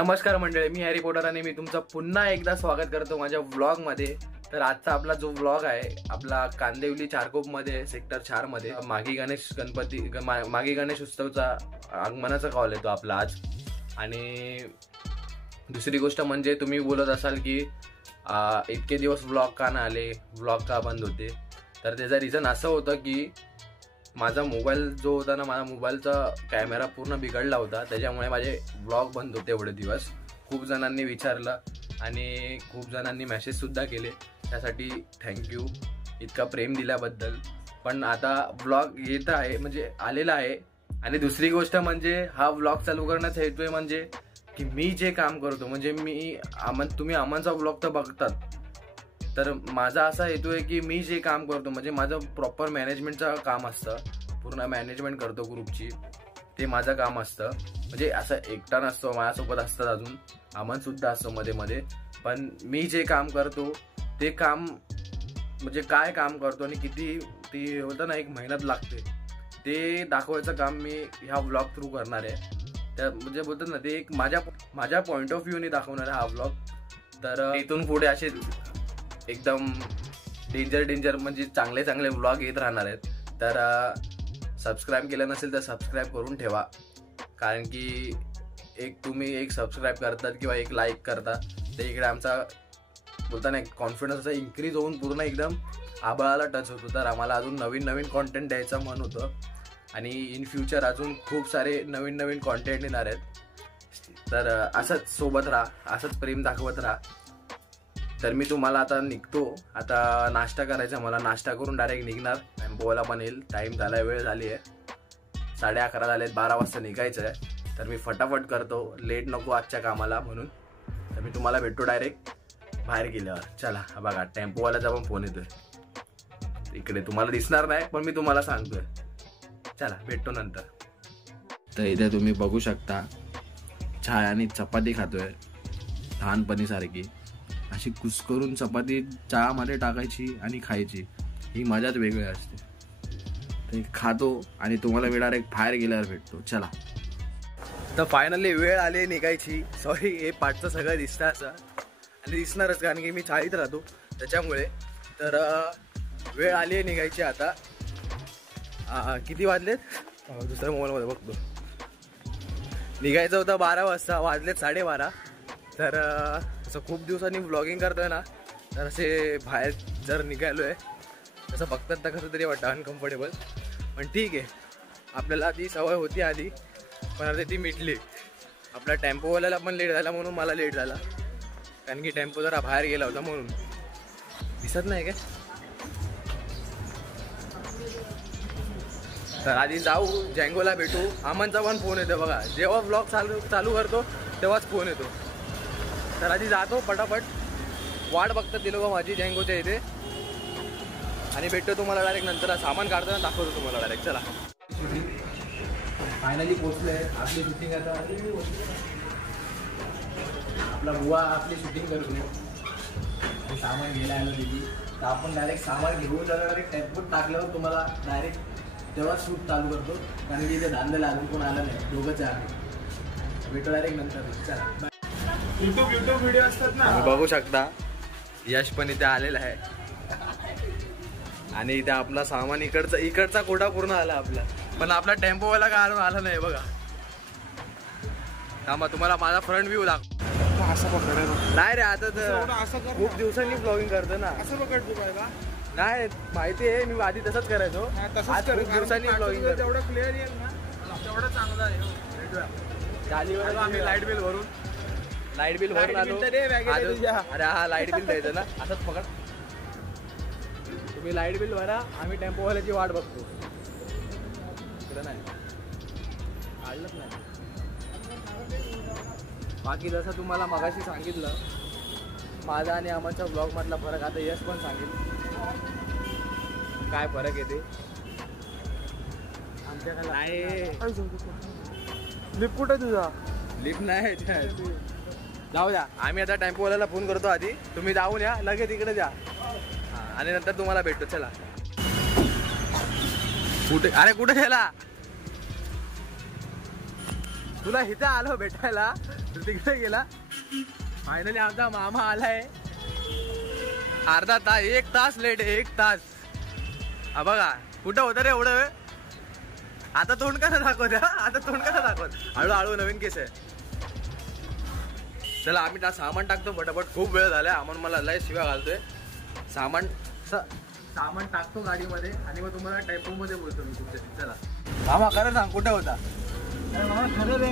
नमस्कार मंडळी, मी Harry Potter आणि मी तुमचं पुन्हा एकदा स्वागत करतो माझ्या व्लॉग मध्ये। तर आजचा आपला जो व्लॉग आहे आपला कांदिवली चारकोप मध्ये सेक्टर 4 मध्ये मागी गणेश उत्सवचा आगमनाचा कॉल येतो आपला आज। आणि दुसरी गोष्ट म्हणजे तुम्ही बोलत असाल की इतके दिवस व्लॉग का नाही आले, व्लॉग का बंद होते। तर त्याचा रिझन असं होतं की माझा मोबाईल जो होता ना, माझा मोबाईलचा कॅमेरा पूर्ण बिघडला होता, त्याच्यामुळे माझे व्लॉग बंद होते एवढे दिवस। खूप जणांनी विचारलं आणि खूप जणांनी मेसेज सुद्धा केले, त्यासाठी थँक्यू इतका प्रेम दिल्याबद्दल। पण आता व्लॉग येत आहे, म्हणजे आलेला आहे। आणि दुसरी गोष्ट म्हणजे हा व्लॉग चालू करण्याचा हेतू आहे म्हणजे की मी जे काम करतो, म्हणजे तुम्ही अमनचा व्लॉग तर बघतात, तर माझा असा हेतू आहे की मी जे काम करतो म्हणजे माझं प्रॉपर मॅनेजमेंटचं काम असतं, पूर्ण मॅनेजमेंट करतो ग्रुपची, ते माझं काम असतं। म्हणजे असं एकटा नसतो, माझ्यासोबत असतात अजून अमन सुद्धा असतो मध्ये मध्ये। पण मी जे काम करतो ते काम म्हणजे काय काम करतो आणि किती ती होतं ना, एक मेहनत लागते, ते दाखवायचं काम मी ह्या व्लॉग थ्रू करणार आहे। त्या म्हणजे बोलतात ना, ते एक माझ्या पॉईंट ऑफ व्ह्यूने दाखवणार आहे हा व्लॉग। तर इथून पुढे असे एकदम डेंजर म्हणजे चांगले व्लॉग येत राहणार आहेत। तर सबस्क्राईब केलं नसेल तर सबस्क्राईब करून ठेवा, कारण की तुम्ही एक सबस्क्राईब करतात किंवा एक लाईक करता, ते इकडे आमचा बोलताना एक कॉन्फिडन्स असा इन्क्रीज होऊन पूर्ण एकदम आभाळाला टच होतो। तर आम्हाला अजून नवीन कॉन्टेंट द्यायचं मन होतं आणि इन फ्युचर अजून खूप सारे नवीन कॉन्टेंट येणार आहेत। तर असंच सोबत राहा, असंच प्रेम दाखवत राहा। तर मी तुम्हाला आता निघतो, आता नाश्ता करायचा, मला नाश्ता करून डायरेक्ट निघणार, टेम्पोवाला पण येईल, टाईम झाला, वेळ झाली आहे, 11:30 झाले, 12 वाजता निघायचं आहे। तर मी फटाफट करतो, लेट नको आजच्या कामाला म्हणून। तर मी तुम्हाला भेटतो डायरेक्ट बाहेर गेल्यावर। चला बघा, टेम्पोवाल्याचा पण फोन येतोय, इकडे तुम्हाला दिसणार नाही पण मी तुम्हाला सांगतोय, चला भेटतो नंतर। तर इथे तुम्ही बघू शकता चहा आणि चपाती खातोय, लहानपणी सारखी अशी कुस्करून चपाती चहामध्ये टाकायची आणि खायची, ही मजाच वेगळी असते। ते खातो आणि तुम्हाला मी डायरेक्ट बाहेर गेल्यावर भेटतो, चला। तर फायनली वेळ आली निघायची। सॉरी, हे पाठचं सगळं दिसतं असं आणि दिसणारच, कारण की मी चाळीत राहतो त्याच्यामुळे। तर वेळ आली आहे निघायची आता। किती वाजलेत, दुसऱ्या मोबाईलमध्ये बघतो, निघायचं होतं 12 वाजता, वाजलेत 12:30। तर असं खूप दिवसांनी व्लॉगिंग करतोय ना, तर असे बाहेर जर निघालो आहे तसं बघतात तर कसं तरी वाटतं, अनकम्फर्टेबल। पण ठीक आहे, आपल्याला ती सवय होती आधी, पण आता ती मिटली। आपला टेम्पोवाल्याला पण लेट झाला म्हणून मला लेट झाला, कारण की टेम्पो जरा बाहेर गेला होता म्हणून। दिसत नाही काय? तर आधी जाऊ, जँगोला भेटू। अमनचा पण फोन येतो बघा, जेव्हा व्लॉग चालू करतो तेव्हाच फोन येतो। तर आधी जातो फटाफट, वाट बघतात ते लोक माझी जँगोच्या इथे, आणि भेटतो तुम्हाला डायरेक्ट नंतर। सामान काढताना दाखवतो तुम्हाला डायरेक्ट, चला। फायनली पोहोचलोय, आपली शूटिंग आता आपला बुवा आपली शूटिंग करून सामान घ्यायला आलो तिथे। तर आपण डायरेक्ट सामान घेऊन डायरेक्ट टेम्पोत टाकल्यावर तुम्हाला डायरेक्ट तेव्हा शूट चालू करतो, कारण की इथे धांदल अजून कोण आला नाही, दोघंच आहे। भेटू डायरेक्ट नंतर, चला। युट्यूब व्हिडिओ असतात ना, तुम्ही बघू शकता यश पण इथे आलेला आहे, आणि इथे आपला सामान इकडचा कोटा पूर्ण आला आपला, पण आपला टेम्पोवाला काय आला नाही बघा। थांबा, तुम्हाला माझा फ्रंट व्ह्यू दाखव। नाही रे, आता तर खूप दिवसांनी ब्लॉगिंग करतो ना, असं पकडतो काय का नाही माहिती आहे, मी आधी तसंच करायचो, आज खूप दिवसांनी ब्लॉगिंग करतो। जेवढं क्लिअर येईल ना तेवढं चांगलं आहे। आम्ही लाईट बिल भरून आलो। अरे हा, लाईट बिल द्यायचं ना, असंच पकड, तुम्ही लाईट बिल भरा, आम्ही टेम्पोवाल्याची वाट बघतो। इकडं नाही काढलंच नाही। बाकी जसं तुम्हाला मगाशी सांगितलं, माझा आणि अमनच्या ब्लॉग मधला फरक आता यश पण सांगेल काय फरक येते आमच्याकडे। लिप कुठे तुझा? लिप नाही, जाऊ द्या, आम्ही आता टेम्पोवाल्याला फोन करतो आधी, तुम्ही जाऊन या लगेच इकडे द्या, आणि नंतर तुम्हाला भेटतो, चला। कुठे गेला? तुला इथे आलो भेटायला, तर तिकडे गेला. फायनली आमचा मामा आलाय. अर्धा तास 1 तास लेट आहे. 1 तास. हा बघा कुठं होतं रे एवढं वेळ. आता तोंड कसं दाखवत. आता तोंड कसं दाखवत. हळूहळू नवीन केस आहे. चला आम्ही सामान टाकतो फटाफट. खूप वेळ झालाय. आम्हाला मला लय शिव्या घालतोय. सामान टाकतो गाडीमध्ये आणि मग तुम्हाला टेम्पो मध्ये बोलतो मी तुमच्या. चला मामा खरं सांग कुठे होता.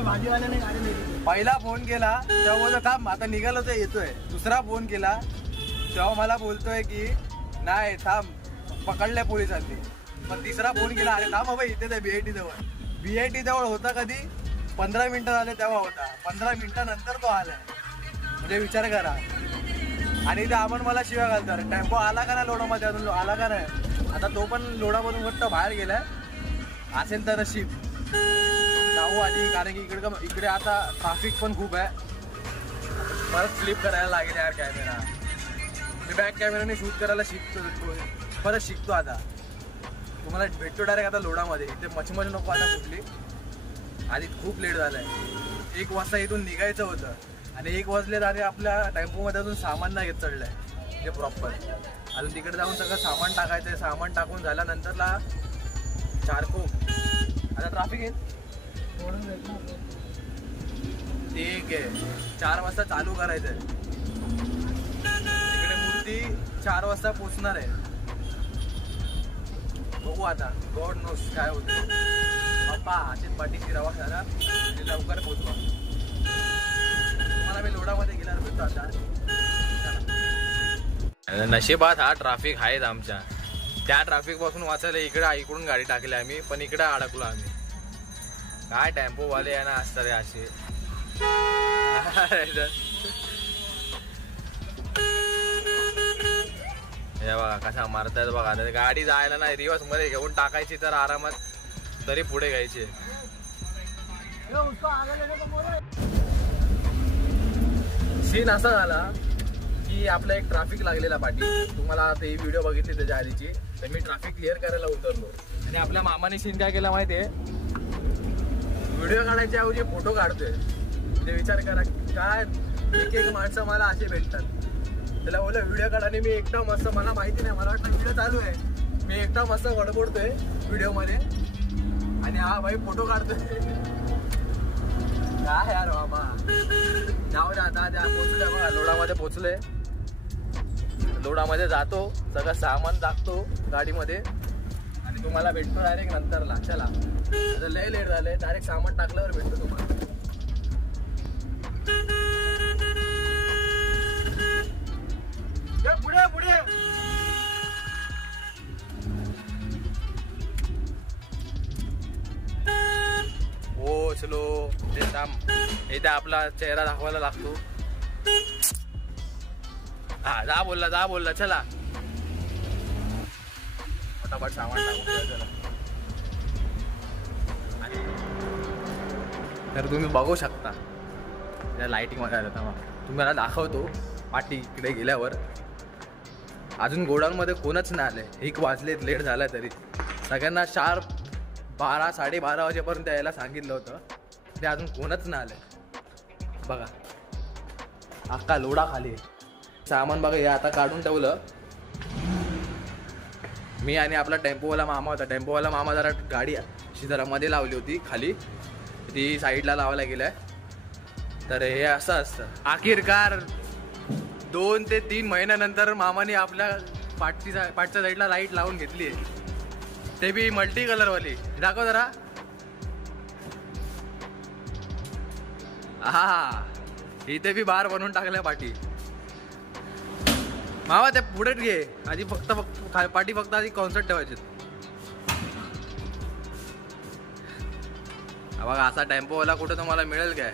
भाजीवाल्याने गाडी नेली. पहिला फोन केला तेव्हा बोलतो थांब आता निघालो तर येतोय. दुसरा फोन केला तेव्हा मला बोलतोय की नाही थांब पकडले पोलिसांनी. पण तिसरा फोन केला अरे थांब बाबा इथे ते BIT जवळ. BIT जवळ होता कधी 15 मिनिटं झाले तेव्हा होता. 15 मिनिटानंतर तो आलाय. म्हणजे विचार करा. आणि इथे आपण मला शिव्या घालतात. टेम्पो आला का नाही लोणामध्ये अजून आला का नाही. आता तो पण लोणामधून फक्त बाहेर गेलाय. असेल तर नशीब जाऊ आधी. कारण की इकडे आता ट्रॅफिक पण खूप आहे. परत फ्लिप करायला लागेल यार कॅमेरा. मी बॅक कॅमेराने शूट करायला परत शिकतो आता. तुम्हाला भेटतो डायरेक्ट आता लोणामध्ये. इथे मच्छी नको आता कुठली. आधी खूप लेट झालाय. 1 वाजता इथून निघायचं होतं आणि 1 वाजले आणि आपल्या टेम्पोमध्ये अजून सामान नाही घेत चढलंय म्हणजे प्रॉपर. अजून तिकडे जाऊन सगळं सामान टाकायचंय. सामान टाकून झाल्यानंतरला चारकोप. आता ट्रॅफिक आहे ठीक आहे. 4 वाजता चालू करायचंय. तिकडे मूर्ती 4 वाजता पोचणार आहे. बघू आता गॉड नोस काय होतं. बाप्पा अशीच पाठीशी रवा झाला लवकर पोचवा. तुम्हाला मी लोणामध्ये गेल्यावर भेटतो आता. नशिबात हा ट्रॅफिक आहेच आमच्या. त्या ट्रॅफिक पासून वाचायला इकडून गाडी टाकली आम्ही. पण इकडे अडकलो आम्ही. काय टेम्पोवाले आहे ना असतात असे. हे बघा कसा मारतायत बघा. गाडी जायला नाही रिवर्स मध्ये घेऊन टाकायची तर आरामात तरी पुढे घ्यायचे. सीन असा झाला की आपला एक ट्रॅफिक लागलेला पाठी. तुम्हाला ते व्हिडिओ बघितली त्याच्या आधीची. तर मी ट्रॅफिक क्लिअर करायला उतरलो आणि आपल्या मामाने सीन काय केला माहितीये. व्हिडिओ काढायच्या ऐवजी फोटो काढतोय. म्हणजे विचार करा काय एक माणसं मला असे भेटतात. त्याला बोललं व्हिडिओ काढ आणि मी एकटा मस्त. मला माहिती नाही. मला वाटतं व्हिडिओ चालू आहे. मी एकटा मस्त वडबडतोय व्हिडिओ मध्ये आणि हा भाई फोटो काढतोय. काय यार बाबा जाऊ दे आता. त्या पोचलोय बघा लोणामध्ये पोचलोय. लोणामध्ये जातो सगळं सामान टाकतो गाडीमध्ये आणि तुम्हाला भेटतो डायरेक्ट नंतरला. चला आता लय लेट झालंय. डायरेक्ट सामान टाकल्यावर भेटतो तुम्हाला. पुढे पुढे पोचलो. इथे आपला चेहरा दाखवायला लागतो. हा जा बोलला चला फटाफट सामान टाकून चला. तर तुम्ही बघू शकता त्या लाईटिंग मध्ये आलं तेव्हा तुम्हाला दाखवतो. पाठी इकडे गेल्यावर अजून गोडाऊनमध्ये कोणच नाही आलंय. 1 वाजलेत लेट झालाय तरी. सगळ्यांना शार्प 12 साडेबारा वाजेपर्यंत यायला सांगितलं होतं. ते अजून कोणच नाही आलंय. बघा अख्खा लोडा खाली. सामान बघा हे आता काढून ठेवलं मी आणि आपला टेम्पोवाला मामा होता. टेम्पोवाला मामा जरा गाडी जरा मध्ये लावली होती खाली. ती साईडला लावायला गेलाय. तर हे असं असतं. अखेरकार 2 ते 3 महिन्यानंतर मामाने आपल्या पाठच्या साईडला लाईट लावून घेतली आहे. ते बी मल्टी कलरवाली. दाखव जरा. हा इथे बी बार बनवून टाकल्या पाठी. मामा ते पुढे घे आधी. फक्त पाठी फक्त आधी कॉन्सर्ट ठेवायचे. बघा असा टेम्पोवाला कुठं तुम्हाला मिळेल काय.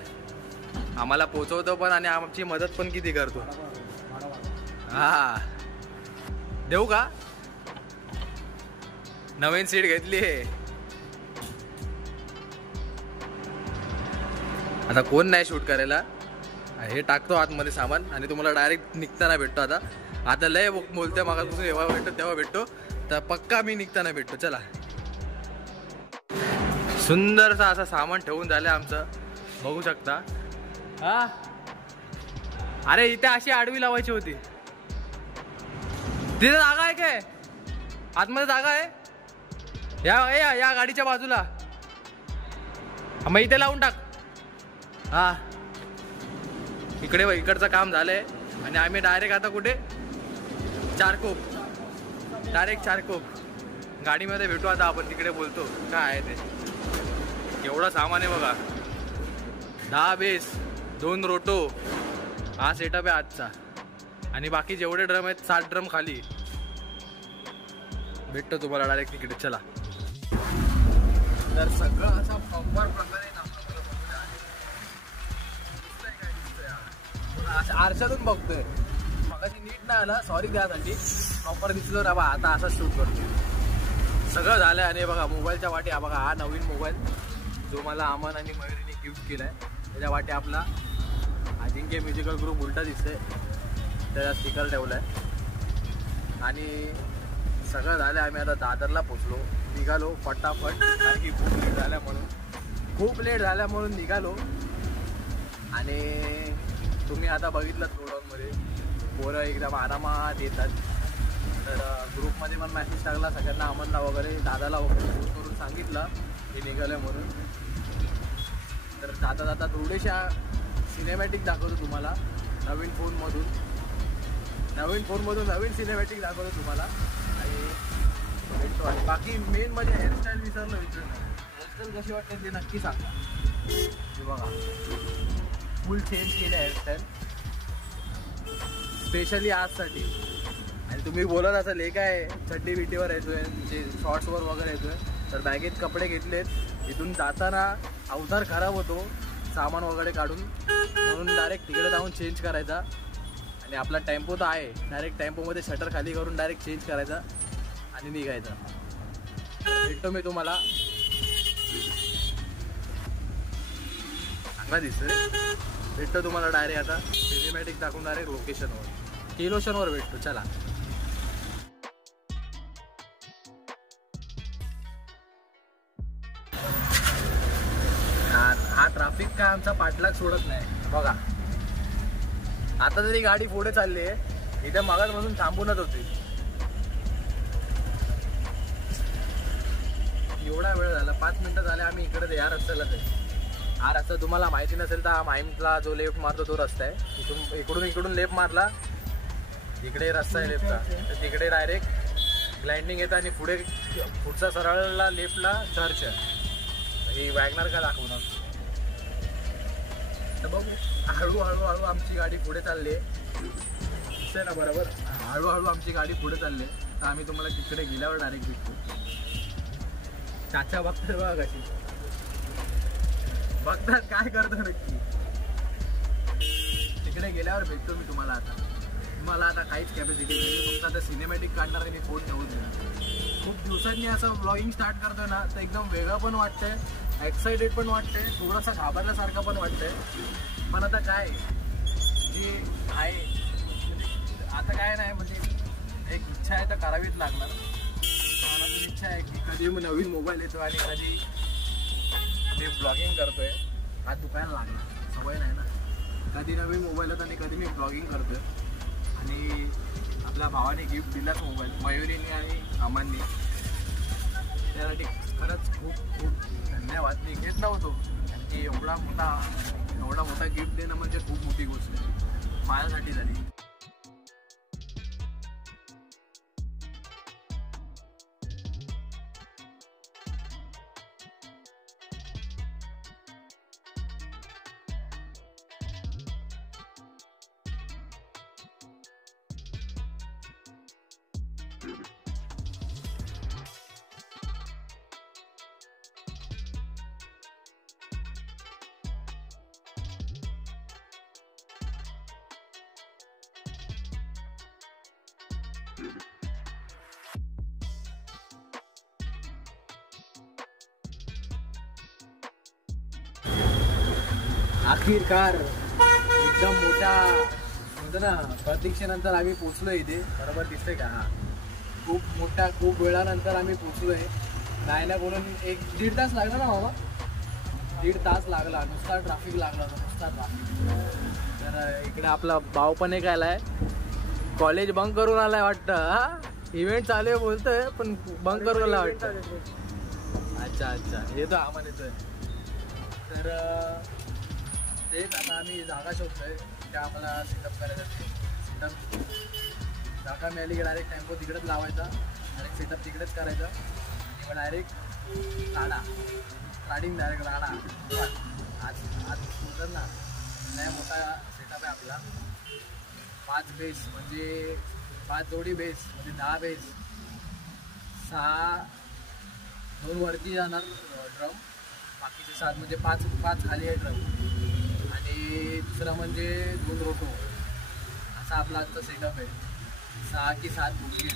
आम्हाला पोचवतो पण आणि आमची मदत पण किती करतो. हा देऊ का. नवीन सीट घेतली आहे. आता कोण नाही शूट करायला. हे टाकतो आतमध्ये सामान आणि तुम्हाला डायरेक्ट निघताना भेटतो. आता लय बोलते मागापासून जेव्हा भेटतो तेव्हा भेटतो. तर पक्का मी निघताना भेटतो. चला सुंदरसा असं सामान ठेवून झालं आमचं. बघू शकता हा अरे इथे अशी आडवी लावायची होती. तिथे जागा आहे काय? आतमध्ये जागा आहे या गाडीच्या बाजूला. मग इथे लावून टाक. हा इकडचं काम झालंय आणि आम्ही डायरेक्ट आता कुठे चारकोप. डायरेक्ट चारकोप गाडीमध्ये भेटू आता आपण. तिकडे बोलतो काय आहे ते. एवढं सामान आहे बघा. 10 बेस 2 रोटो हा सेटअप आहे आजचा. आणि बाकी जेवढे ड्रम आहेत 7 ड्रम खाली. भेटतो तुम्हाला डायरेक्ट तिकडे. चला. तर सगळं असं प्रॉपर प्रकारे आरशातून बघतोय. मगाशी नीट नाही आला सॉरी त्यासाठी. प्रॉपर दिसलो ना बा. आता असाच शूट करतो. सगळं झालं. आणि बघा मोबाईलच्या वाटी हा बघा. हा नवीन मोबाईल जो मला अमन आणि मयुरीने गिफ्ट केलाय. त्याच्या वाटी आपला अजिंक्य म्युझिकल ग्रुप उलटा दिसतंय. त्याचा स्टिकर ठेवलाय. आणि सगळं झालं. आम्ही आता दादरला पोचलो. निघालो फटाफट कारण की खूप लेट झाल्या म्हणून निघालो. आणि तुम्ही आता बघितलं गोडाऊनमध्ये पोरं एकदम आरामात येतात. तर ग्रुपमध्ये पण मेसेज टाकला सगळ्यांना, अमनला वगैरे दादाला वगैरे फोन करून सांगितलं की निघालं म्हणून. तर जाता थोडेशा सिनेमॅटिक दाखवतो तुम्हाला. नवीन फोनमधून नवीन सिनेमॅटिक दाखवतो तुम्हाला. आणि भेटतो. आणि बाकी मेन म्हणजे हेअरस्टाईल विसरलं. हेअरस्टाईल कशी वाटते ते नक्की सांगा. हे बघा फुल चेंज केलं हेअरस्टाईल स्पेशली आजसाठी. आणि तुम्ही बोलत असाल हे काय चड्डी बिड्डीवर येतोय म्हणजे शॉर्ट्सवर वगैरे येतोय. तर बॅगेत कपडे घेतलेत. इथून जाताना अवतार खराब होतो सामान वगैरे काढून, म्हणून डायरेक्ट तिकडे जाऊन चेंज करायचा. आणि आपला टेम्पो तर आहे. डायरेक्ट टेम्पोमध्ये शटर खाली करून डायरेक्ट चेंज करायचा आणि निघायचा. भेटतो मी तुम्हाला. चांगला दिसतोय. भेटतो तुम्हाला डायरेक्ट आता सिनेमॅटिक दाखवून डायरेक्ट लोकेशनवर भेटतो. चला. हा ट्रॅफिक काय आमचा पाठलाग सोडत नाही बघा. आता तरी गाडी पुढे चालली आहे. इथे मागासपासून थांबूनच होती. एवढा वेळ झाला 5 मिनिटं झाले आम्ही इकडे या रस्त्याला. हा रस्ता तुम्हाला माहिती नसेल तर हा माहीमला जो लेफ्ट मारतो तो रस्ता आहे. इकडून लेफ्ट मारला तिकडे रस्ता आहे लेफ्टचा. तर तिकडे डायरेक्ट ग्लाइंडिंग येतं आणि पुढचा सरळला लेफ्टला चर्च आहे. ही वॅगनर का दाखवणार. तर बघू हळूहळू आमची गाडी पुढे चालली आहे. दिसतंय ना बरोबर. हळूहळू आमची गाडी पुढे चालली आहे. तर आम्ही तुम्हाला तिकडे गेल्यावर डायरेक्ट भेटतो. चाचा बघतोय बघा कशी बघतात काय करतो नक्की. तिकडे गेल्यावर भेटतो मी तुम्हाला. तुम्हाला आता काहीच कॅपॅसिटी नाही. फक्त आता सिनेमॅटिक काढणार आहे मी. फोन ठेवून देणार. खूप दिवसांनी असं ब्लॉगिंग स्टार्ट करतोय ना तर एकदम वेगळं पण वाटतंय. एक्साइटेड पण वाटतंय. थोडासा घाबरल्यासारखं पण वाटतंय. पण आता काय जे आहे म्हणजे आता काय नाही म्हणजे एक इच्छा आहे तर करावीच लागणार. मला पण इच्छा आहे की कधी नवीन मोबाईल येतो आणि कधी मी ब्लॉगिंग करतोय. हात दुखायला लागला. सवय नाही ना. कधी नवीन मोबाईल येतो आणि कधी मी ब्लॉगिंग करतोय. आणि आपल्या भावाने गिफ्ट दिलाच मोबाईल मयुरीने आणि अमानने. त्यासाठी खरंच खूप खूप धन्यवाद. मी घेत नव्हतो कारण की एवढा मोठा गिफ्ट देणं म्हणजे खूप मोठी गोष्ट आहे माझ्यासाठी झाली. आखिरकार एकदम मोठा म्हणतो ना प्रतीक्षेनंतर आम्ही पोचलोय इथे. बरोबर दिसतंय का. हा खूप वेळानंतर आम्ही पोचलोय. नाही ना बोलून 1-1.5 तास लागला ना बाबा. 1.5 तास लागला, नुसता ट्रॅफिक लागला होता, नुसता ट्रॅफिक. तर इकडे आपला भाऊ पण एक आलाय, कॉलेज बंक करून आलाय वाटतं. हा इव्हेंट चालू आहे बोलतोय पण बंक करून आला वाटतं. अच्छा अच्छा, येतो आम्हाला येतोय. तर तेच आता आम्ही जागा शोधतोय त्या आम्हाला सेटअप करायचं. सेटअप जागा मिळाली की डायरेक्ट टेम्पो तिकडेच लावायचा, डायरेक्ट सेटअप तिकडेच करायचं आणि मग डायरेक्ट राडा स्टार्टिंग डायरेक्ट राडा. आज बोलतात ना, लय मोठा सेटअप आहे आपला. 5 बेस म्हणजे 5 जोडी बेस म्हणजे 10 बेस, 2 वरती जाणार ड्रम, बाकीचे 7 म्हणजे 5 खाली आहे ड्रम, आणि दुसरं म्हणजे 2 रोटो. असा आपला आजचा सेटअप आहे. 6 की 7 बुकी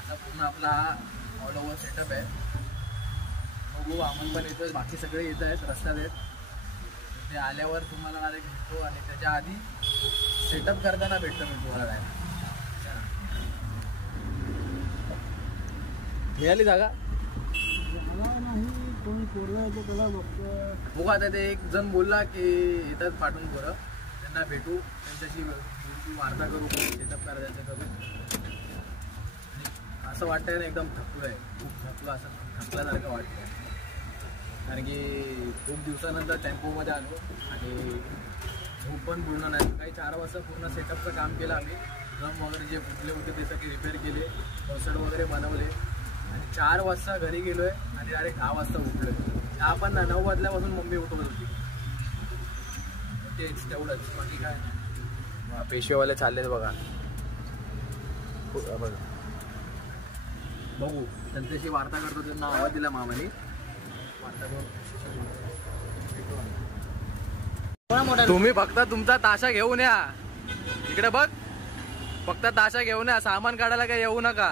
असा पूर्ण आपला हा ऑल ओव्हर सेटअप आहे. बघू, आम्हाला पण येतोय, बाकी सगळे येत आहेत, रस्त्यात आहेत. ते आल्यावर तुम्हाला डायरेक्ट भेटतो आणि त्याच्या आधी सेटअप करताना भेटतो मी तुम्हाला डायरेक्ट. मिळाली जागा बघू. आता ते एक जण बोलला की येतात पाठवून पोरं, त्यांना भेटू, त्यांच्याशी वार्ता करू, सेटअप करायचं करू. असं वाटतंय ना एकदम थकलो आहे, खूप थकलो, असं थकल्यासारखं वाटतंय. कारण की खूप दिवसानंतर टेम्पोमध्ये आलो आणि झोप पण पूर्ण नाही. काही 4 वाजता पूर्ण सेटअपचं काम केलं आम्ही. ड्रम वगैरे जे फुटले होते ते सगळे रिपेअर केले, पॉसड वगैरे बनवले आणि 4 वाजता घरी गेलो आहे आणि डायरेक्ट 10 वाजता उठलो आहे. 10 पण 9 वाजल्यापासून मम्मी उठवत होती. तेच तेवढंच, बाकी काय. पेशवेवाले चाललेत बघा. बघा बघू, त्यांच्याशी वार्ता करतो. त्यांना आवाज दिला मामाने, वार्ता करून. तुम्ही फक्त तुमचा ताशा घेऊन या इकडे. बघ, फक्त ताशा घेऊन या, सामान काढायला काय येऊ नका.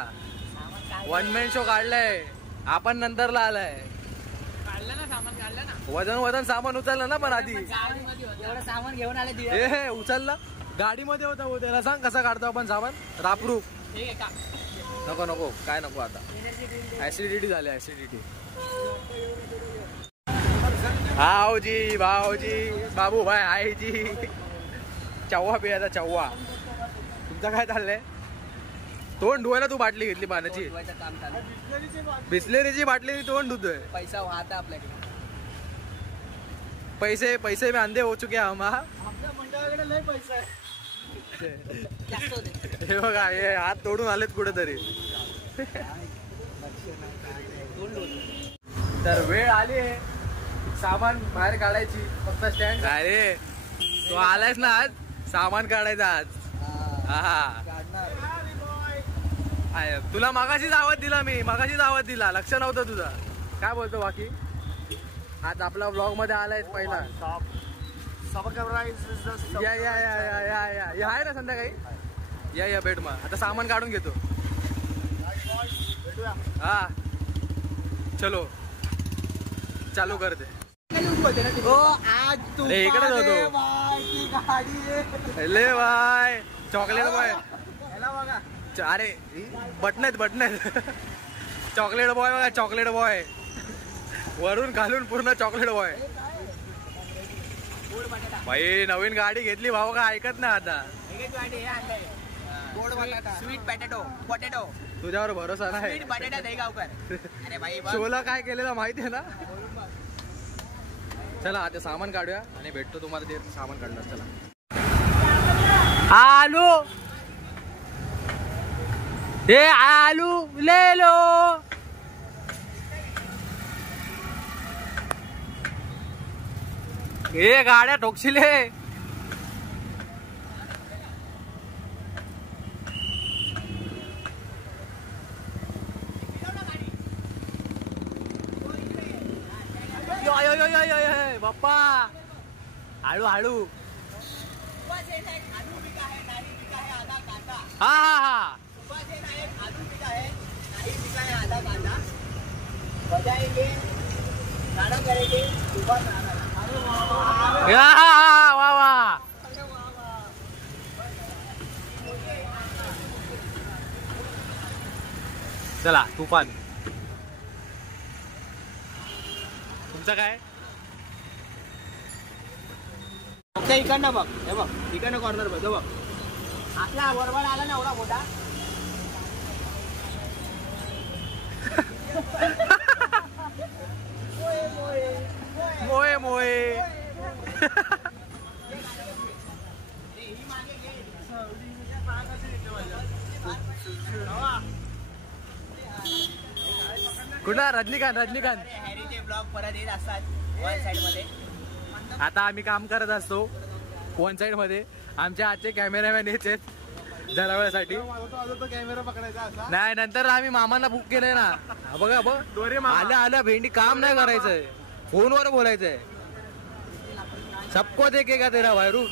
1 मॅन शो काढलाय आपण, नंतरला आलाय. काढलं ना सामान, काढलं ना, वजन सामान उचललं ना. पण आधी एवढं सामान घेऊन आले, हे उचललं गाडीमध्ये होता. हो, त्याला सांग कसं काढतो आपण सामान. रापरूप नको नको, काय नको आता. ऍसिडिटी झाली, ऍसिडिटी. भाऊजी भाऊजी, बाबू भाई आईजी, चव्वा पियाचा चव्वा. तुमचं काय चाललंय? तोंड धुवायला तू बाटली घेतली पाण्याची, बिस्लेरीची बाटली तोंड धुतोय. पैसा वाहता आपल्याकडे. पैसे में अंधे हो चुके हम. आपल्या मंडळाकडे लय पैसा आहे. हे बघा, हे हात तोडून आलेत कुठेतरी. तर वेळ आली आहे सामान बाहेर काढायची. फक्त स्टँड. अरे तू आलायस ना आज सामान काढायचं आज. हा, तुला मगाशीच आवाज दिला मी, मगाशीच आवाज दिला, लक्ष नव्हतं तुझा. काय बोलतो बाकी? आज आपला ब्लॉग मध्ये आलायस पहिला. या या या या या या या आहे ना संध्याकाळी. या या भेट मग. आता सामान काढून घेतो. हा चलो चालू करते. आज तू इकडेच होतो. ले बाय चॉकलेट बॉय. अरे बटन आहेत चॉकलेट बॉय बघा, चॉकलेट बॉय वरून घालून पूर्ण चॉकलेट बॉय. भाई नवीन गाडी घेतली भाऊ, का ऐकत ना आता. Sweet potato potato. तुझ्यावर भरोसा नाही. बटाटा दहीगावकर. अरे भाई शोला काय केलेलं माहिती आहे ना. चला आता सामान काढूया आणि भेटतो तुम्हाला. ते सामान काढलं. चला आलू, हे आलू ले लो. हे गाड्या ठोकशिले. बाप्पा हळू हळू. हा हा हा वा वा. चला तुफान. तुमचं काय? फक्त इकडनं बघ, हे बघ इकडनं कॉर्नर बघ, बघ आपला बरोबर आला ना एवढा मोठा. मोये मोये. कुठला? रजनीकांत. हॅरीचे ब्लॉग परत येत असतात वन साइड मध्ये. आता आम्ही काम करत असतो वन साइड मध्ये. आमच्या आजचे कॅमेरामॅन हेच आहेत जरा वेळासाठी. कॅमेरा पकडायचा असा. नाही, नंतर आम्ही मामांना बुक केलंय ना. बघा आल्या भेंडी काम नाही करायचंय, फोनवर बोलायचंय. सबको देखेगा तेरा वायरू.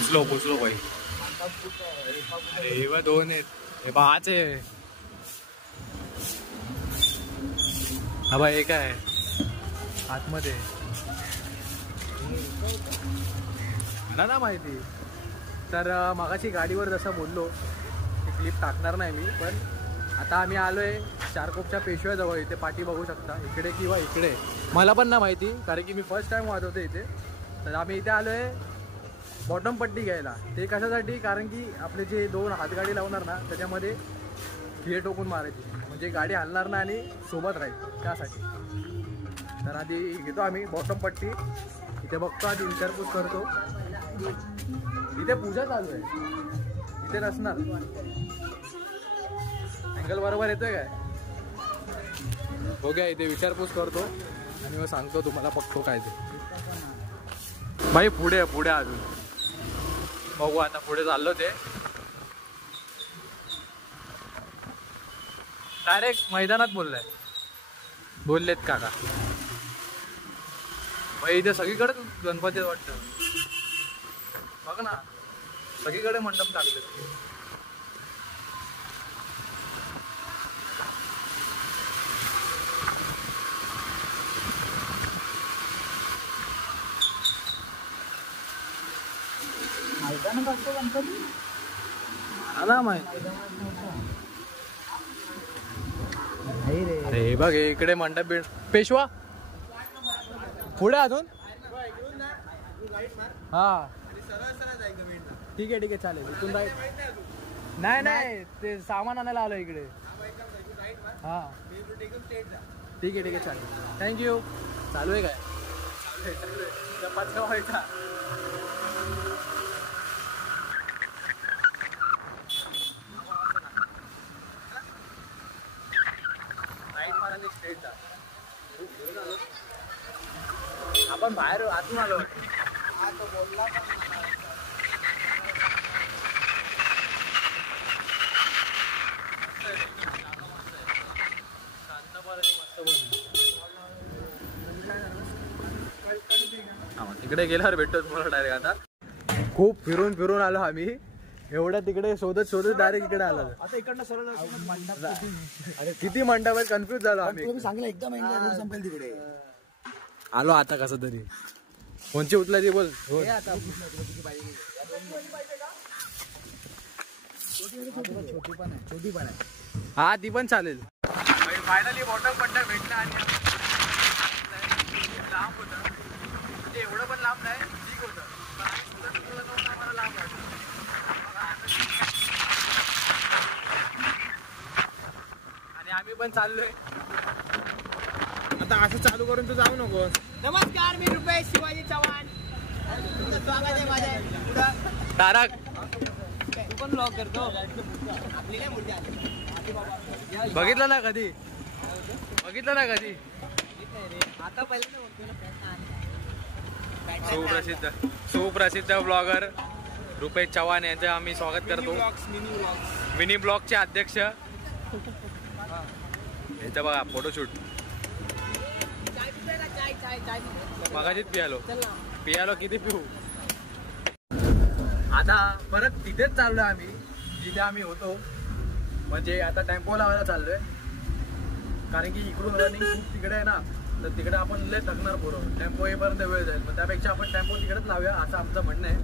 पोचलो भाई. हे 2 आहेत, हे 5 आहे. हा बाई एक आहे आतमध्ये ना माहिती. तर मगाशी गाडीवर जसं बोललो ती क्लिप टाकणार नाही मी, पण आता आम्ही आलोय चारकोपच्या पेशव्याजवळ. इथे पाठी बघू शकता, इकडे किंवा इकडे मला पण नाही माहिती, कारण की मी फर्स्ट टाइम वाजवतो इथे. तर आम्ही इथे आलोय बॉटम पट्टी घ्यायला. ते कशासाठी? कारण की आपले जे 2 हातगाडी लावणार ना त्याच्यामध्ये खिळे टोकून मारायची, म्हणजे गाडी हलणार नाही आणि सोबत राहील त्यासाठी. तर आधी घेतो आम्ही बॉटम पट्टी. इथे बघतो, आधी विचारपूस करतो. इथे पूजा चालू आहे, इथे नसणार. अँगल बरोबर येतोय काय बघूया. इथे विचारपूस करतो आणि मग सांगतो तुम्हाला पक्को काय ते. भाई पुढे अजून बघू. आता पुढे चाललो ते डायरेक्ट मैदानात बोललेत काका. भाई इथे सगळीकडे गणपती वाटतं, बघ ना, सगळीकडे मंडप टाकले. अरे बघ इकडे मंडप पेशवा पुढे अजून. हा ठीक आहे चालेल. इथून नाही ते सामान आणायला आलो इकडे. हा ठीक आहे चालेल. थँक्यू. चालू आहे काय? चपात्या व्हायचा. आपण बाहेर आतून आलो. तिकडे गेल्यावर भेटतो तुम्हाला डायरेक्ट. आता खूप फिरून आलो आम्ही. एवढ्या तिकडे शोधत डायरेक्ट इकडे आलो. आता इकडनं सरळ अरे किती मंडप आहेत, कन्फ्युज झालो आम्ही. चांगलं एकदम संपेल तिकडे. आलो आता कसं तरी. कोणची उचला ती बोल. छोटी पण आहे. हा ती पण चालेल. फायनली बॉटम पट्टा भेटला आणि लांब होतं, म्हणजे एवढं पण लांब नाही, ठीक होतं. मला लांब वाटतं. आणि आम्ही पण चाललोय आता. असं चालू करून तू जाऊ नको. नमस्कार, मी रुपेश शिवाजी चव्हाण. तुमचं स्वागत आहे माझ्या तारक. तू पण ब्लॉग करतो. आपली नाही मूर्ती आली. बघितलं ना कधी? आता पहिल्यांदा सुप्रसिद्ध ब्लॉगर रुपेश चव्हाण यांचे आम्ही स्वागत करतो. मिनी ब्लॉगचे अध्यक्ष. इथं बघा फोटोशूट. मगाशीच पियालो किती पिऊ. आता परत तिथेच चाललोय आम्ही जिथे आम्ही होतो. म्हणजे आता टेम्पो लावायला चाललोय, कारण की इकडून रनिंग खूप तिकडे आहे ना, तर तिकडे आपण लय थकणार पोरं. टेम्पो येईपर्यंत वेळ जाईल, पण त्यापेक्षा आपण टेम्पो तिकडेच लावूया असं आमचं म्हणणं आहे.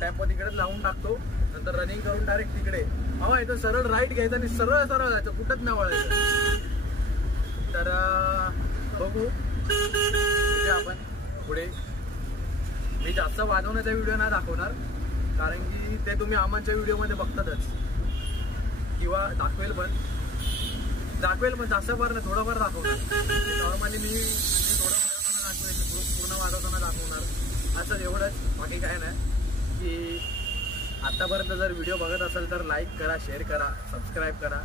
टेम्पो तिकडेच लावून टाकतो, नंतर रनिंग करून डायरेक्ट तिकडे. हवा इथं सरळ राईट घ्यायचं आणि सरळ सरळ जायचं, कुठंच नाही वळायचं. तर बघू आपण पुढे. मी जास्त वाजवण्याचा व्हिडिओ नाही दाखवणार, कारण की ते तुम्ही आमांच्या व्हिडिओमध्ये बघतातच, किंवा दाखवेल पण जास्त फार नाही, थोडंफार दाखवणार. नॉर्मली मी थोडं दाखवेल, पूर्ण वाजवताना दाखवणार, असं एवढंच. बाकी काय नाही. की आतापर्यंत जर व्हिडिओ बघत असेल तर लाईक करा, शेअर करा, सबस्क्राईब करा.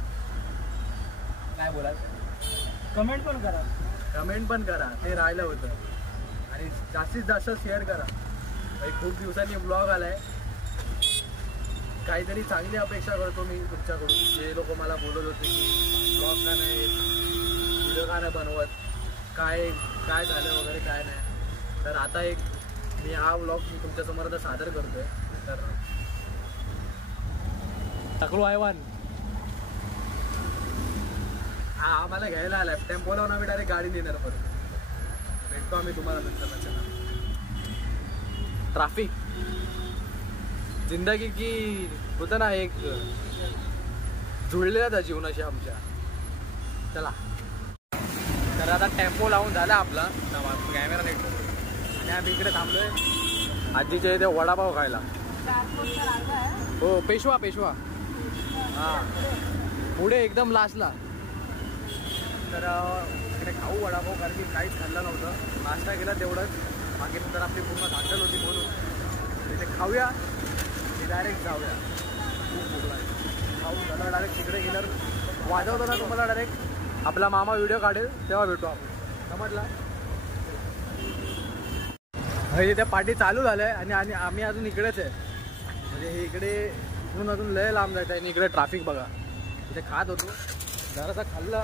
काय बोलाल? कमेंट पण करा, ते राहिलं होतं. आणि जास्तीत जास्त शेअर करा. खूप दिवसांनी ब्लॉग आलाय, काहीतरी चांगली अपेक्षा करतो मी तुमच्याकडून. जे लोक मला बोलत होते की ब्लॉग का नाही, व्हिडिओ का नाही बनवत, काय झालं वगैरे काय नाही. तर आता मी हा ब्लॉग तुमच्यासमोर आता सादर करतोय. तर टाकलो आयवान हा आम्हाला घ्यायला आलाय. टेम्पो लावून आम्ही डायरेक्ट गाडी नेणार. परत भेटतो आम्ही तुम्हाला नंतर. ट्रॅफिक जिंदगी की होतं ना, एक जुळलेला त्या जीवनाशी आमच्या. चला, तर आता टेम्पो लावून झाला आपला कॅमेरा नेट, आणि आम्ही इकडे थांबलोय आजीच्या इथे वडापाव खायला. हो, पेशवा हां, पुढे एकदम लास्टला. तर इकडे खाऊ वडापाव, कारण की काहीच खाल्लं नव्हतं. नाश्ता केला तेवढंच, बाकी नंतर आपली पूर्ण धाकल होती म्हणून इथे खाऊया, डायरेक्ट जाऊया. खूप भूक लागली. खाऊ झालं डायरेक्ट तिकडे गेल्यावर वाजवतो ना तुम्हाला डायरेक्ट आपला मामा व्हिडिओ काढेल तेव्हा भेटू आपण. समजला? इथे पार्टी चालू झालं आहे आणि आम्ही अजून इकडेच आहे. म्हणजे हे इकडे अजून लय लांब जायचं आहे. आणि इकडे ट्रॅफिक बघा. इथे खात होतो, जरासं खाल्लं,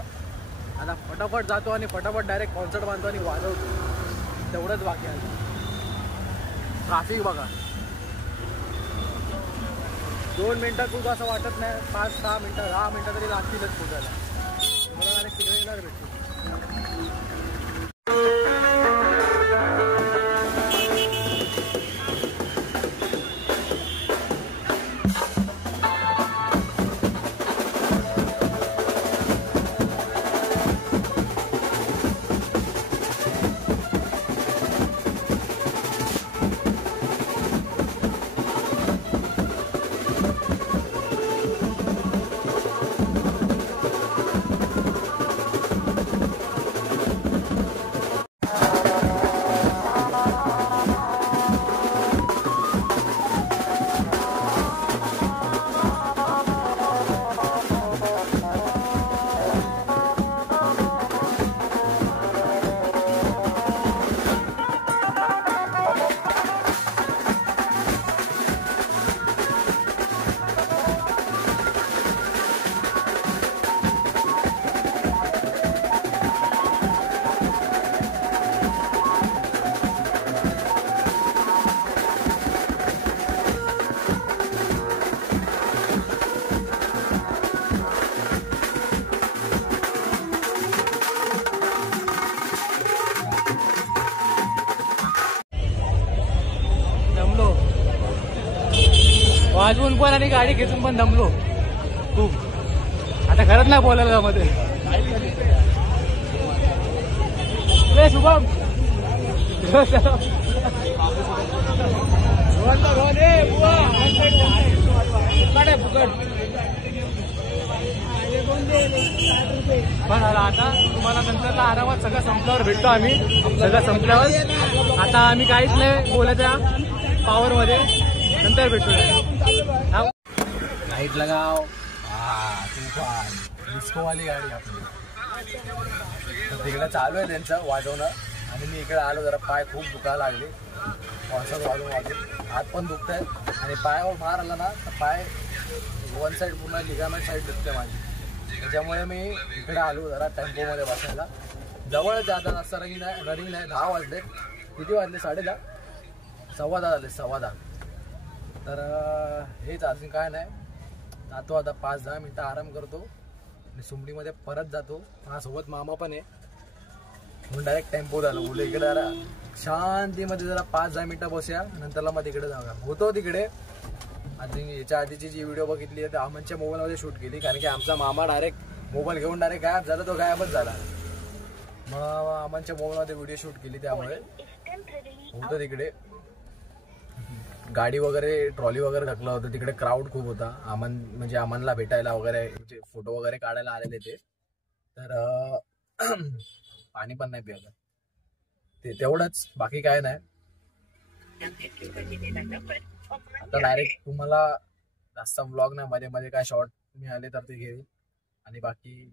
आता फटाफट जातो आणि फटाफट डायरेक्ट कॉन्सर्ट बांधतो आणि वाजवतो. तेवढंच बाकी आहे. ट्रॅफिक बघा. 2 मिनटं खूप असं वाटत नाही, 5-6 मिनटं 10 मिनटं तरी लागतीलच पोचायला. मला डायरेक्ट तिकडे येणार भेटतो. वाजवून पण आणि गाडी घेऊन पण दमलो खूप. आता खरंच नाही बोलायला मध्ये. शुभम पण आता तुम्हाला नंतर आरामात सगळं संपल्यावर भेटतो आम्ही. सगळं संपल्यावर आता आम्ही काहीच नाही बोलायच्या पावर मध्ये, नंतर भेटतो. लाईट लगाव. डिस्कोवाली गाडी आपली. तर तिकडे चालू आहे त्यांचं वाजवणं, आणि मी इकडे आलो. जरा पाय खूप दुखायला लागले कॉन्सर्ट वाजून हात पण दुखत आहेत. आणि पायावर मार आला ना तर पाय वन साईड पूर्ण लिगामेंट साईड दुखते माझी. त्याच्यामुळे मी इकडे आलो जरा टेम्पोमध्ये बसायला. जवळच जाता जास्त रनिंग नाही. 10 वाजले. किती वाजले? 10:30, 10:15 झाले, 10:15. तर हेच, अजून काय नाही. जातो आता 5-10 मिनटं आराम करतो आणि सुमडीमध्ये परत जातो. माझ्यासोबत मामा पण आहे. म्हणून डायरेक्ट टेम्पो झालं. बोललो इकडे जरा शांतीमध्ये जरा 5-10 मिनिटं बसूया, नंतरला मग तिकडे जाऊया. होतो तिकडे. याच्या आधीची जी व्हिडिओ बघितली आहे ते अमनच्या मोबाईलमध्ये शूट केली, कारण की आमचा मामा डायरेक्ट मोबाईल घेऊन डायरेक्ट गायब झाला. तो गायबच झाला. मग अमनच्या मोबाईलमध्ये व्हिडिओ शूट केली, त्यामुळे होतं तिकडे. गाडी वगैरे ट्रॉली वगैरे ढकलं होतं. तिकडे क्राऊड खूप होता. म्हणजे अमनला भेटायला वगैरे, म्हणजे फोटो वगैरे काढायला आलेले ते. तर पाणी पण नाही प्यायला ते, तेवढंच, बाकी काय नाही. आता डायरेक्ट तुम्हाला जास्त व्लॉग नाही, मध्ये मध्ये काय शॉर्ट मिळाले तर ते घेईल, आणि बाकी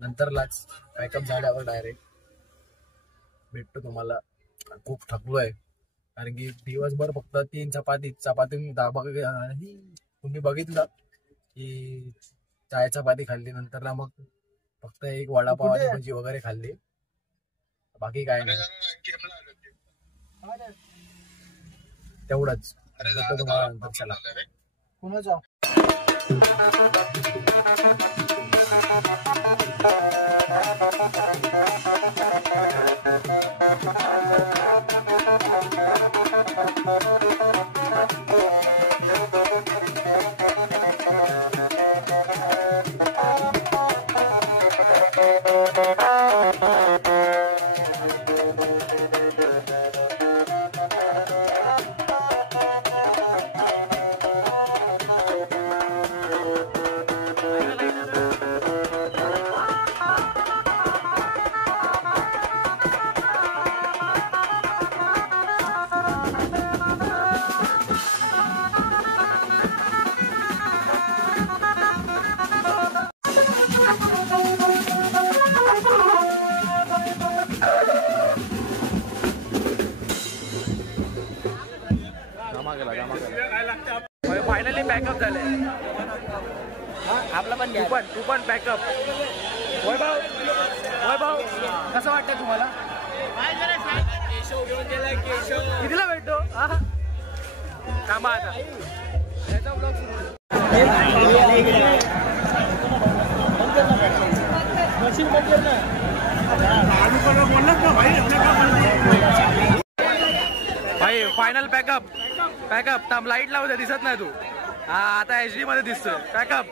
नंतरलाच पॅकअप झाल्यावर डायरेक्ट भेटतो तुम्हाला. खूप थकलोय, कारण की दिवसभर फक्त 3 चपाती तुम्ही बघितलं की 4 चपाती खाल्ली, नंतरला मग फक्त एक वडापाव आणि भजी वगैरे खाल्ली, बाकी काय नाही. तेवढंच तुम्हाला नंतर. चला कुणाचा फायनली पॅकअप झालंय आपला. पण तू पण पॅकअप. वैभव कसं वाटतंय तुम्हाला? कितीला भेटतो कामा आता याचा ब्लॉग सुरू. भाई फायनल पॅकअप थांब, लाईट लावू दिसत नाही तू. हा आता HD मध्ये दिसतोय. Pack up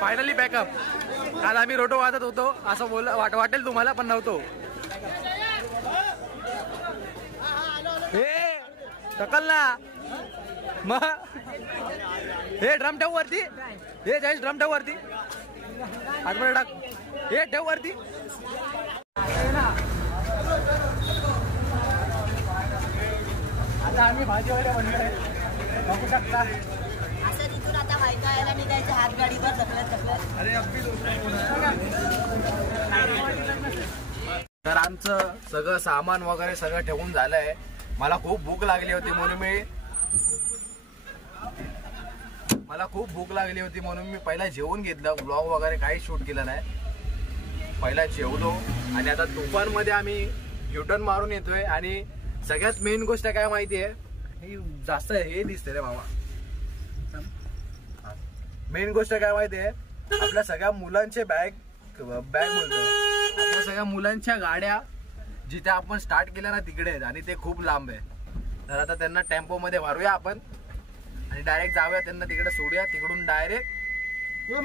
finally pack up. आज आम्ही रोटो वाजत होतो असं वाटेल तुम्हाला, पण नव्हतो. हे टकल ना मग हे ड्रम ठेव वरती. हे जाईल ड्रम ठेव वरती, आतमध्ये टाक. हे ठेव वरती. आता आम्ही भाजी वगैरे बनवतोय, बघू शकता. असं तिथून आता बायका यायला निघायचं, हात गाडीवर ढकलत. तर आमचं सगळं सामान वगैरे सगळं ठेवून झालंय. मला खूप भूक लागली होती म्हणून मी पहिला जेवून घेतलं. व्लॉग वगैरे काही शूट केलं नाही. पहिला जेवलो, आणि आता दुपारमध्ये आम्ही युटर्न मारून येतोय. आणि सगळ्यात मेन गोष्ट काय माहितीये, जास्त हे दिसते रे मामा. मेन गोष्ट काय माहितीये, आपल्या सगळ्या मुलांचे बॅग बोलतोय, आपल्या सगळ्या मुलांच्या गाड्या जिथे आपण स्टार्ट केल्या ना तिकडे आहेत, आणि ते खूप लांब आहे. तर आता त्यांना टेम्पो मध्ये भरूया आपण, आणि डायरेक्ट जाऊया, त्यांना तिकडे सोडूया. तिकडून डायरेक्ट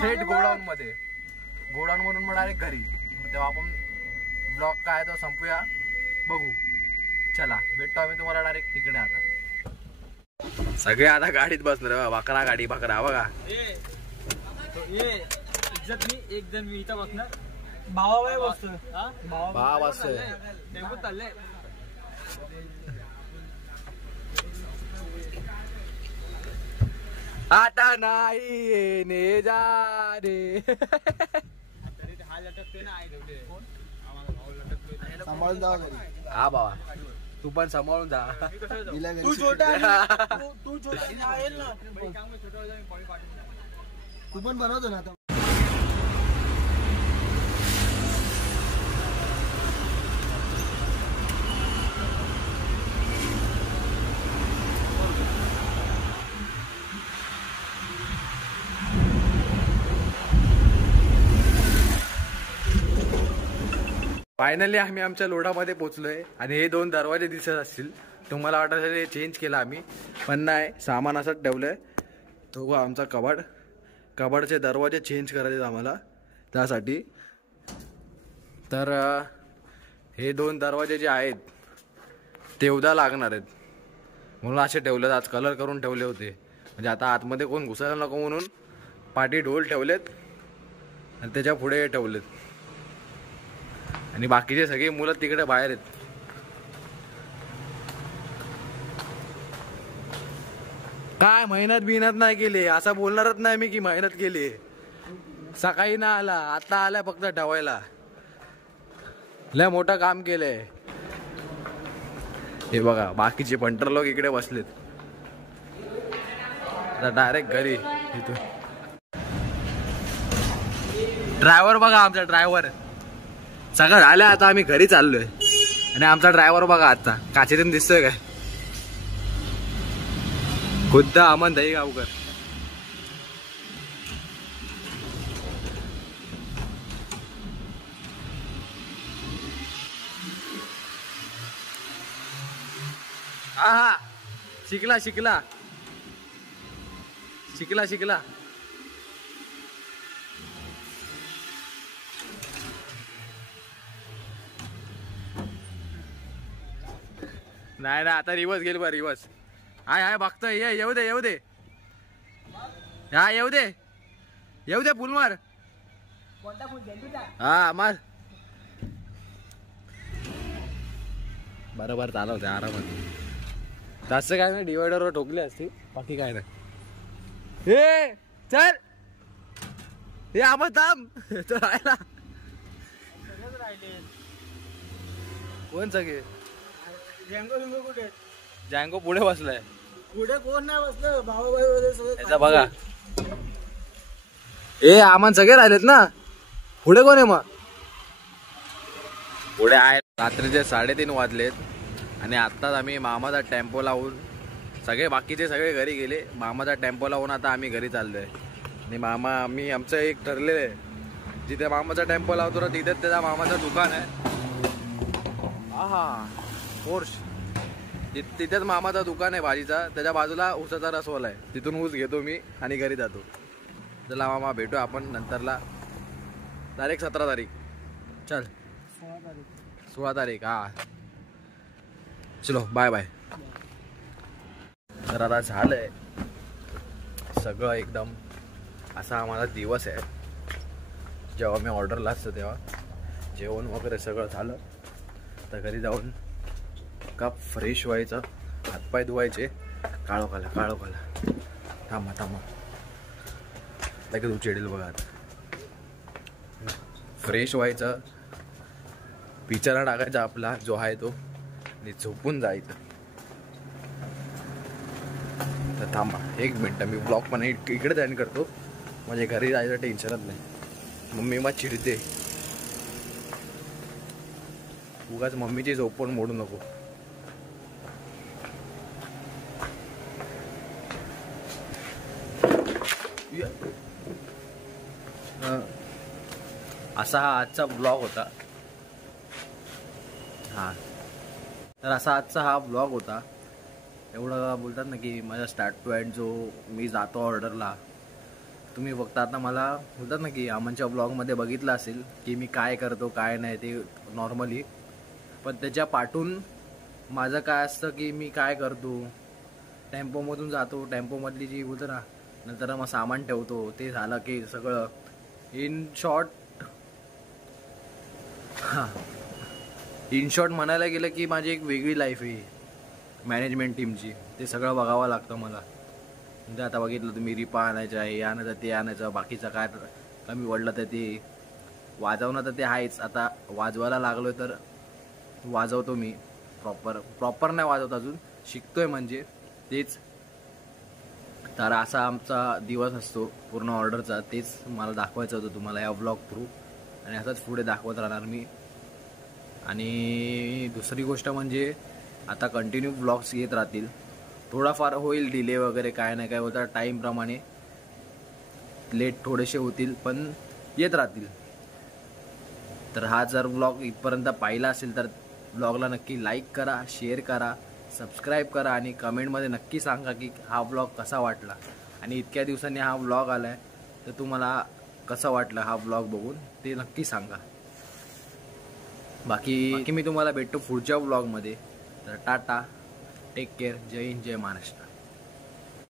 थेट गोडाऊन मधून मग डायरेक्ट घरी. तेव्हा आपण ब्लॉग काय तो संपूया, बघू. चला भेटतो आम्ही तुम्हाला डायरेक्ट तिकडे. आता सगळे आता गाडीत बसणार. बकरा गाडी बकरा बघा. एक जण मी इथं बसणार. भावा बसतो. भाव असतोय. टेम्पो चालले. आता नाही ने जा रे. हा लटकतोय ना, आई ठेवले आम्हाला भाऊ लटकतोय. सांभाळून जावा घरी. हा बाबा तू पण सांभाळून जा. तू छोटा आहे ना, तू पण बनवतो ना आता. फायनली आम्ही आमच्या लोडामध्ये पोहोचलोय आणि हे 2 दरवाजे दिसत असतील. तुम्हाला वाटत असेल चेंज केला आम्ही, पण नाही, सामान असंच ठेवलंय. तो आमचा कबाडचे दरवाजे चेंज करायचे आम्हाला त्यासाठी. तर हे 2 दरवाजे जे आहेत ते उद्या लागणार आहेत म्हणून असे ठेवलेत. आज कलर करून ठेवले होते म्हणजे आता आतमध्ये कोण घुसायला नको म्हणून पाठी ढोल ठेवलेत आणि त्याच्या पुढे ठेवलेत. आणि बाकीचे सगळे मुलं तिकडे बाहेर आहेत. काय मेहनत नाही केली असं बोलणारच नाही मी की मेहनत केली. सकाळी ना आला, आता आलाय फक्त ठेवायला. लय मोठं काम केलंय. हे बघा बाकीचे पंटर लोक इकडे बसलेत. आता डायरेक्ट घरी. इथून ड्रायव्हर बघा, आमचा ड्रायव्हर सगळं झालं. आता आम्ही घरी चाललोय आणि आमचा ड्रायव्हर बघा आता काचेतून दिसतोय काय, खुद्द अमन दहीगावकर. हा शिकला शिकला शिकला शिकला. नाही ना आता रिवर्स गेल बा, रिवर्स. हाय बघतोय. येऊ दे येऊ दे. हा येऊ दे फुल मार. हा मार. बरोबर चालवते आरामात. जास्त काय नाही, डिवायडरवर ठोकली असती, बाकी काय नाही. हे चल, हे आम्हा थांब. तो राहिला. कोण सगळे? जँगो पुढे बसलाय. पुढे कोण नाही बसलं, भाऊ बघा. ए आम्हाला सगळे राहिलेत ना. पुढे कोण आहे मग? पुढे आहे. रात्रीचे 3:30 वाजलेत आणि आत्ताच आम्ही मामाचा टेम्पो लावून बाकीचे सगळे घरी गेले. मामाचा टेम्पो लावून आता आम्ही घरी चाललोय. आणि आम्ही आमचं एक ठरलेलं आहे, जिथे मामाचा टेम्पो लावतो ना तिथेच त्याचा मामाचं दुकान आहे. फोर्स तिथेच मामाचं दुकान आहे भाजीचा. त्याच्या बाजूला ऊसाचा रसवाला आहे. तिथून ऊस घेतो मी आणि घरी जातो. चला मामा भेटू आपण नंतरला. तारीख 17 तारीख. चल 16 तारीख. हा चलो बाय बाय. तर आता झालंय सगळं एकदम. असा आम्हाला दिवस आहे. जेव्हा मी ऑर्डरला असतो तेव्हा जेवण वगैरे सगळं झालं तर घरी जाऊन का फ्रेश व्हायचं, हातपाय धुवायचे. काळो खाला. थांबा लगेच उचेडील बघा. फ्रेश व्हायचं, पिक्चर टाकायचा आपला जो आहे तो आणि झोपून जायचं. तर थांबा 1 मिनिट, मी ब्लॉग पण इकडेच एंड करतो म्हणजे घरी जायचं टेन्शनच नाही. मम्मी मग चिडते, उगाच मम्मीची झोप पण मोडू नको. असा हा आजचा ब्लॉग होता. तर असा आजचा हा ब्लॉग होता. एवढं बोलतात ना की माझा स्टार्ट टू एंड जो मी जातो ऑर्डरला, तुम्ही फक्त आता मला बोलतात ना की आमच्या ब्लॉगमध्ये बघितलं असेल की मी काय करतो काय नाही ते नॉर्मली. पण त्याच्या पाठून माझं काय असतं की मी काय करतो, टेम्पोमधून जातो, टेम्पोमधली जी बोलतं ना नंतर मग सामान ठेवतो, ते झालं की सगळं इन शॉर्ट म्हणायला गेलं की माझी एक वेगळी लाईफ आहे मॅनेजमेंट टीमची. ते सगळं बघावं लागतं मला. म्हणजे आता बघितलं तुम्ही, रिपा आणायचं आहे, हे आणायचं ते आणायचं, बाकीचं काय कमी पडलं तर ते वाजवणं तर ते आहेच. आता वाजवायला लागलो तर वाजवतो मी. प्रॉपर नाही वाजवत अजून, शिकतोय म्हणजे तेच. तर असा आमचा दिवस असतो पूर्ण ऑर्डरचा. तेच मला दाखवायचं होतं तुम्हाला या व्लॉग थ्रू आणि असंच पुढे दाखवत राहणार मी. आणि दुसरी गोष्ट म्हणजे आता कंटिन्यू व्लॉग्स येत राहतील. थोडाफार होईल डिले वगैरे, काय नाही काय होतं टाईमप्रमाणे लेट थोडेसे होतील पण येत राहतील. तर हा जर व्लॉग इथपर्यंत पाहिला असेल तर व्लॉगला नक्की लाईक करा, शेअर करा, सबस्क्राईब करा आणि कमेंटमध्ये नक्की सांगा की हा व्लॉग कसा वाटला. आणि इतक्या दिवसांनी हा व्लॉग आला आहे तर तुम्हाला कसं वाटलं हा व्लॉग बघून ते नक्की सांगा. बाकी मी तुम्हाला भेटतो पुढच्या व्लॉगमध्ये. तर टाटा, टेक केअर, जय हिंद, जय महाराष्ट्र.